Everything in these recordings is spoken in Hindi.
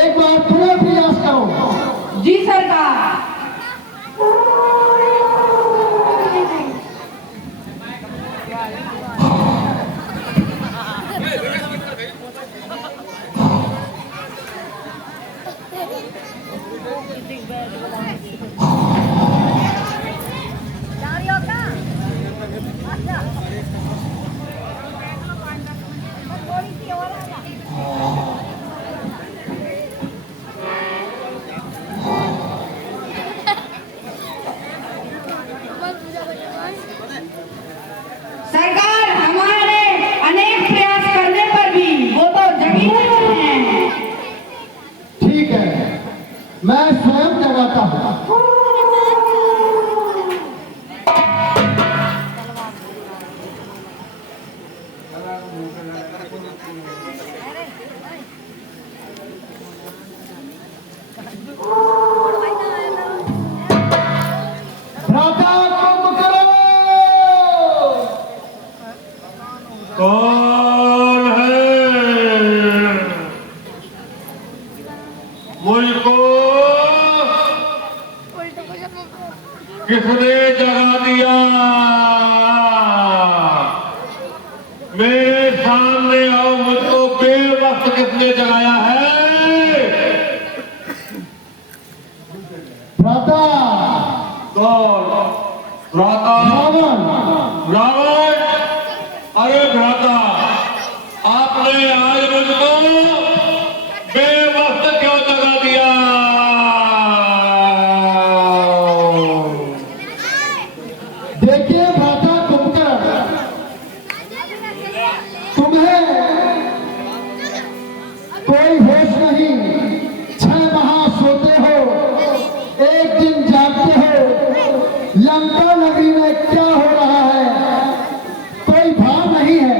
एक बार पुनः प्रयास करो। जी सरकार। सरकार, हमारे अनेक प्रयास करने पर भी वो तो जगी नहीं है। ठीक है, मैं स्वयं जगाता हूँ। कौन है? मुझको किसने जगा दिया? मेरे सामने आओ, मुझको बेवक्त किसने जगाया है? भ्राता। कौन? भ्राता? रावण? अरे भ्राता, आपने आज मुझको बेवक्त क्यों जगा दिया? देखिए भ्राता कुंभकर्ण, तुम्हें कोई होश नहीं। 6 माह सोते हो, एक दिन जागते हो। लंका नगरी में क्या हो रहा है कोई भान नहीं है।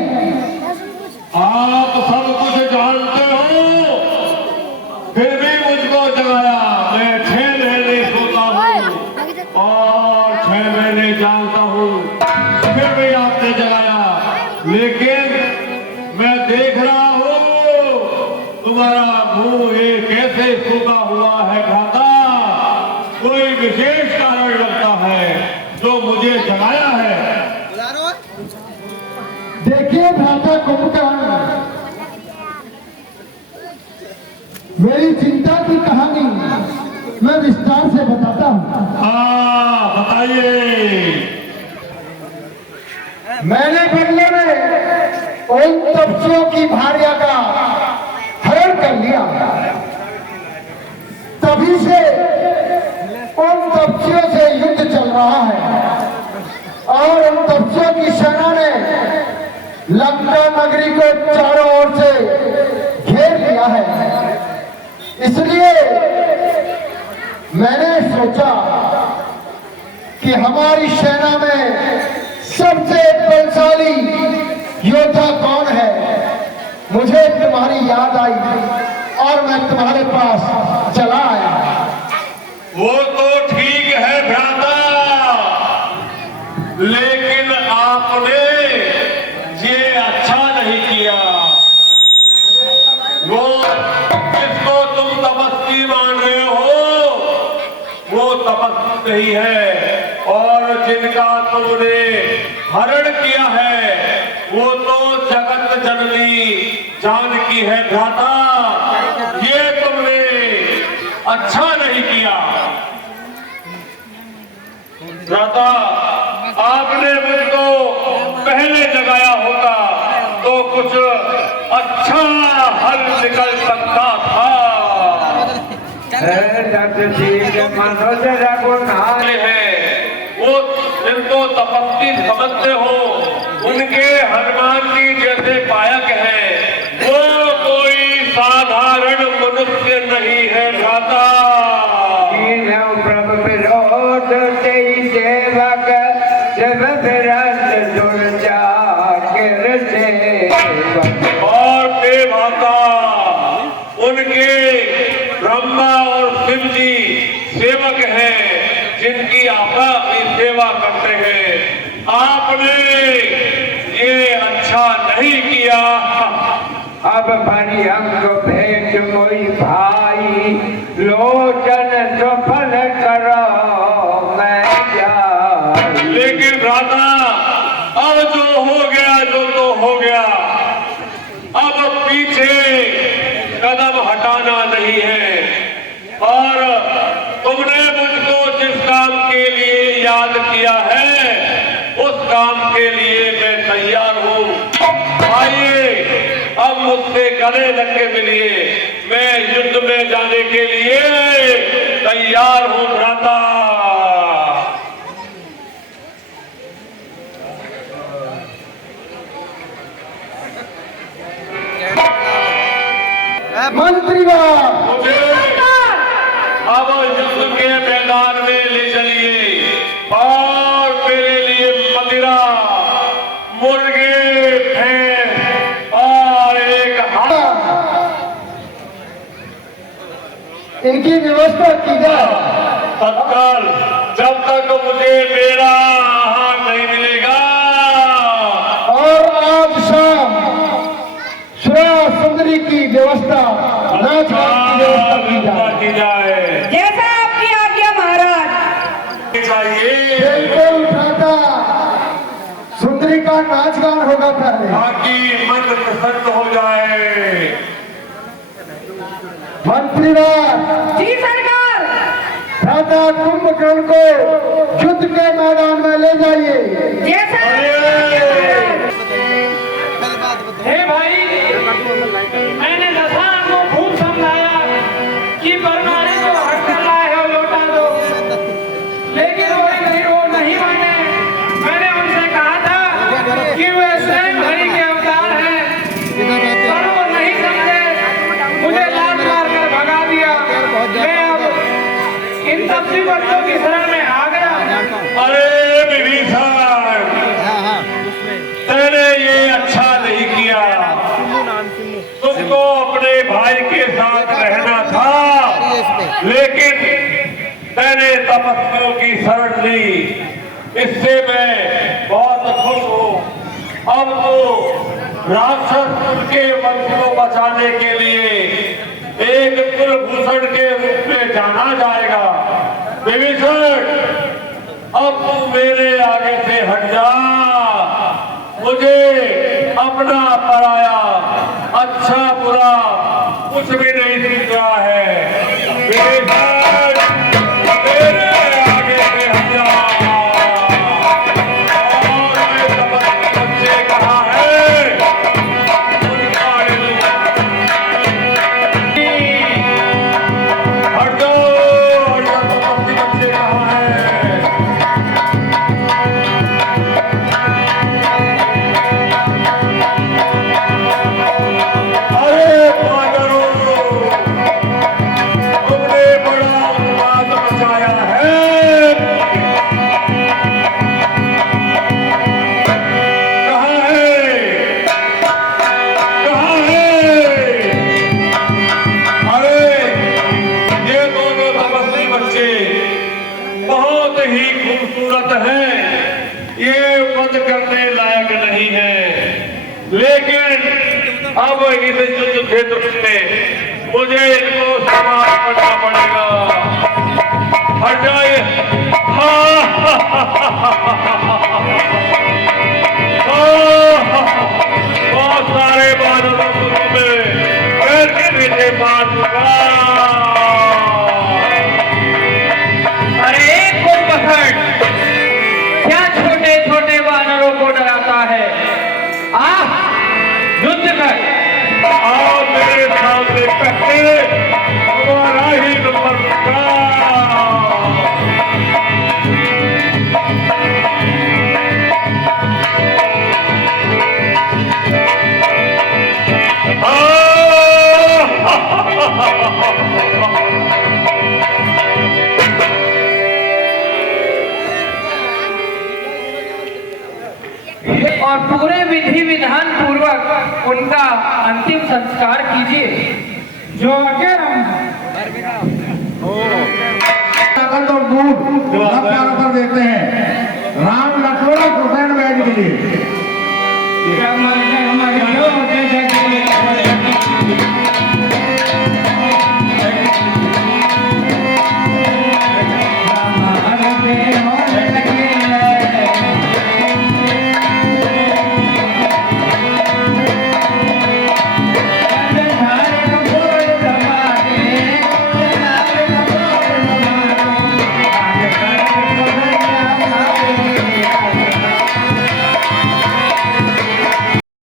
आप सब कुछ जानते हो, फिर भी मुझको जगाया। मैं 6 महीने सोता हूँ और 6 महीने जानता हूँ, फिर भी आपने जगाया। लेकिन मैं देख रहा हूँ तुम्हारा मुंह ये कैसे सूखा हुआ है भ्राता। कोई विशेष कारण लगता है जो मुझे जगाया है। देखिए भ्राता कुंभकर्ण, मेरी चिंता की कहानी मैं विस्तार से बताता हूँ। हाँ, बताइए। मैंने बदले में उन तपस्वियों की भार्या का हरण कर लिया। तभी से उन तपस्वियों से युद्ध चल रहा है और उन तपस्वियों की सेना ने लंका नगरी को चारों ओर से घेर लिया है। इसलिए मैंने सोचा कि हमारी सेना में सबसे बलशाली योद्धा कौन है। मुझे तुम्हारी याद आई और मैं तुम्हारे पास चला आया। वो तो ठीक है भ्राता, लेकिन आपने ये अच्छा नहीं किया। वो जिसको तुम तपस्वी मान रहे हो, वो तपस्वी नहीं है, और जिनका तुमने हरण किया है वो तो जगत जननी जानकी है भ्राता। ये तुमने अच्छा नहीं किया भ्राता। आपने मुझको पहले जगाया होता तो कुछ अच्छा हल निकल सकता था। हैं वो जिनको तपस्वी समझते हो उनके हनुमान जी जैसे पायक हैं, वो कोई साधारण मनुष्य नहीं है भ्राता। प्रभु विरोध सेवक जब और देवता उनके ब्रह्मा और शिव जी सेवक हैं जिनकी आप अपनी सेवा करते हैं। आपने ये अच्छा नहीं किया। अब भरी अंग भेंट मोई भाई लोचन सफल करो मैं जाई। लेकिन भ्राता अब जो हो गया जो तो हो गया, अब पीछे कदम हटाना नहीं है। और तुमने मुझको जिस काम के लिए याद किया है उस काम के लिए मैं तैयार हूँ। आइए अब मुझसे गले लग के मिलिए, मैं युद्ध में जाने के लिए तैयार हूँ भ्राता। मंत्रीगण मुझे अब युद्ध के मैदान में ले चलिए और मेरे लिए मदिरा, मुर्गे, भैंस और एक इनकी व्यवस्था की जाए। तत्काल जब तक मुझे मेरा आहार नहीं मिलेगा। और आज शाम सुरा सुंदरी की व्यवस्था, नाच गान की व्यवस्था की जाए। की जाए जैसा आपकी आज्ञा महाराज। चाहिए बिल्कुल भ्राता, सुंदरी का नाच गान होगा पहले। ताकि मन प्रसन्न हो जाए। मंत्रीगण जी सरकार। भ्राता कुंभकर्ण को युद्ध के मैदान में ले जाइए। जैसा हे भाई, मैंने दशा को खूब समझाया कि बरनाने को हट कर लाए हो लौटा दो, लेकिन वो नहीं माने। मैंने उनसे कहा था कि वे स्वयं हरि के अवतार हैं, पर वो नहीं समझे, मुझे लात मार कर भगा दिया। मैं अब इन तपसी बच्चों की शरण में आ गया। अरे विभीषण, तेरे ये अच्छा नहीं किया। तुमको अपने भाई के साथ रहना था, लेकिन मैंने तपस्वियों की शरण ली। इससे मैं बहुत खुश हूँ। अब तो राक्षस के वंश को बचाने के लिए एक कुलभूषण के रूप में जाना जाएगा। विभीषण, अब तू मेरे आगे से हट जा। मुझे अपना पराया अच्छा बुरा कुछ भी नहीं दिख रहा है। विभीषण, मेरे आगे से हट जा। और मैं तपस्वी बच्चे कहाँ है उनका हट जाओ, तपस्वी बच्चे कहाँ है। अरे पागलों, तुमने बड़ा उत्पात मचाया है। कहाँ है, कहाँ है? अरे ये दोनों तपस्वी बच्चे बहुत ही खूबसूरत हैं, ये वध करने लायक नहीं है। लेकिन अब इस युद्ध क्षेत्र में मुझे इनको समाप्त करना पड़ेगा। हट जाइए। बहुत सारे बादलों को तुम्हें पैर के नीचे मार दूंगा। अरे कुंभकर्ण, क्या छोटे छोटे वानरों को डराता है? युद्ध कर। आप मेरे सामने पहले हमारा ही विधान पूर्वक उनका अंतिम संस्कार कीजिए। जो आगे ताकत और दूध कर देते हैं राम लक्ष्मण और हुसैन बैठ के लिए। हमारे